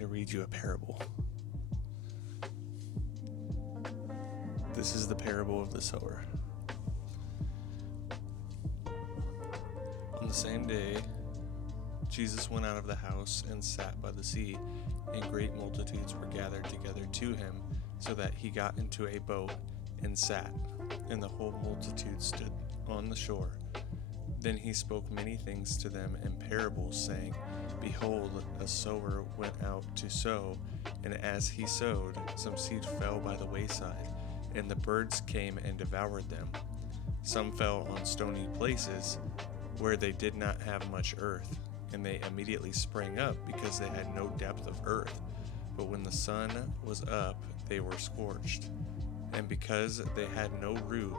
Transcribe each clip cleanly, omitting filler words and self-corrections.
to read you a parable. This is the parable of the sower. On the same day, Jesus went out of the house and sat by the sea, and great multitudes were gathered together to him, so that he got into a boat and sat, and the whole multitude stood on the shore. Then he spoke many things to them in parables, saying, Behold, a sower went out to sow, and as he sowed, some seed fell by the wayside, and the birds came and devoured them. Some fell on stony places, where they did not have much earth, and they immediately sprang up, because they had no depth of earth. But when the sun was up, they were scorched, and because they had no root,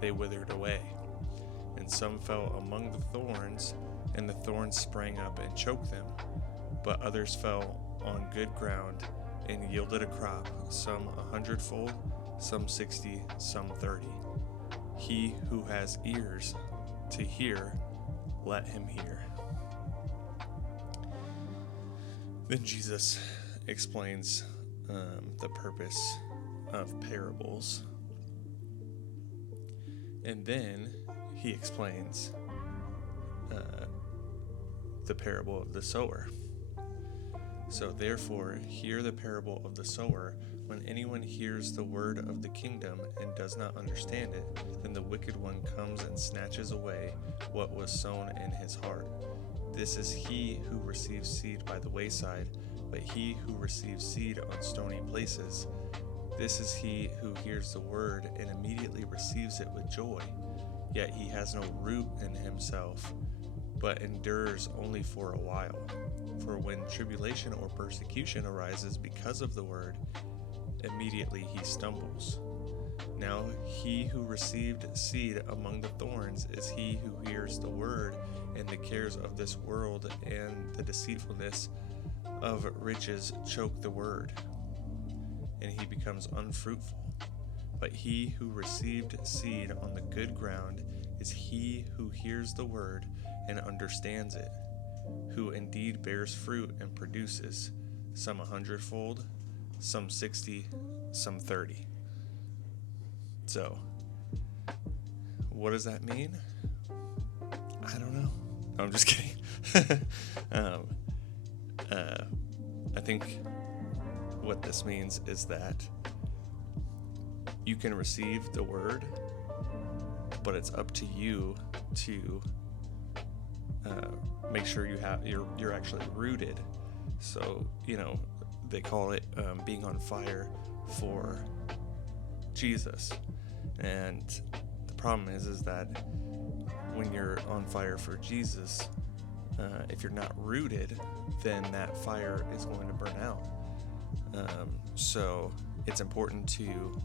they withered away. And some fell among the thorns, and the thorns sprang up and choked them. But others fell on good ground, and yielded a crop, some 100-fold, some 60, some 30. He who has ears to hear, let him hear. Then Jesus explains the purpose of parables. And then he explains the parable of the sower. So therefore, hear the parable of the sower. When anyone hears the word of the kingdom and does not understand it, then the wicked one comes and snatches away what was sown in his heart. This is he who receives seed by the wayside, but he who receives seed on stony places, this is he who hears the word and immediately receives it with joy. Yet he has no root in himself, but endures only for a while. For when tribulation or persecution arises because of the word, immediately he stumbles. Now he who received seed among the thorns is he who hears the word, and the cares of this world and the deceitfulness of riches choke the word, and he becomes unfruitful. But he who received seed on the good ground is he who hears the word and understands it, who indeed bears fruit and produces, some 100-fold, some 60, some 30. So, what does that mean? I don't know. No, I'm just kidding. I think what this means is that you can receive the word, but it's up to you to make sure you're actually rooted. So, they call it being on fire for Jesus. And the problem is that when you're on fire for Jesus, if you're not rooted, then that fire is going to burn out. So it's important to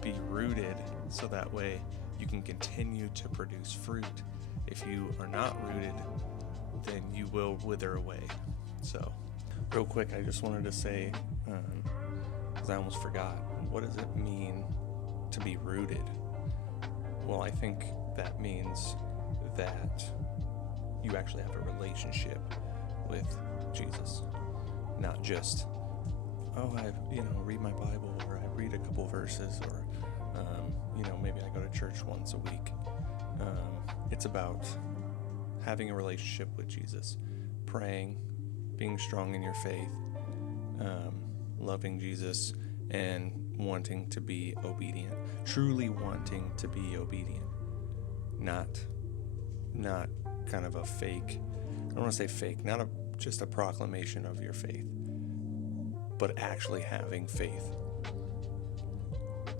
be rooted, so that way you can continue to produce fruit. If you are not rooted, then you will wither away. So real quick, I just wanted to say, because I almost forgot, what does it mean to be rooted? Well, I think that means that you actually have a relationship with Jesus, not just, I read my Bible, or I read a couple verses, or maybe I go to church once a week. It's about having a relationship with Jesus, praying, being strong in your faith, loving Jesus, and wanting to be obedient, truly wanting to be obedient, not kind of a fake, I don't want to say fake, not just a proclamation of your faith, but actually having faith.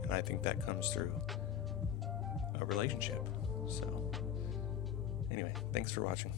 And I think that comes through a relationship. So anyway, thanks for watching.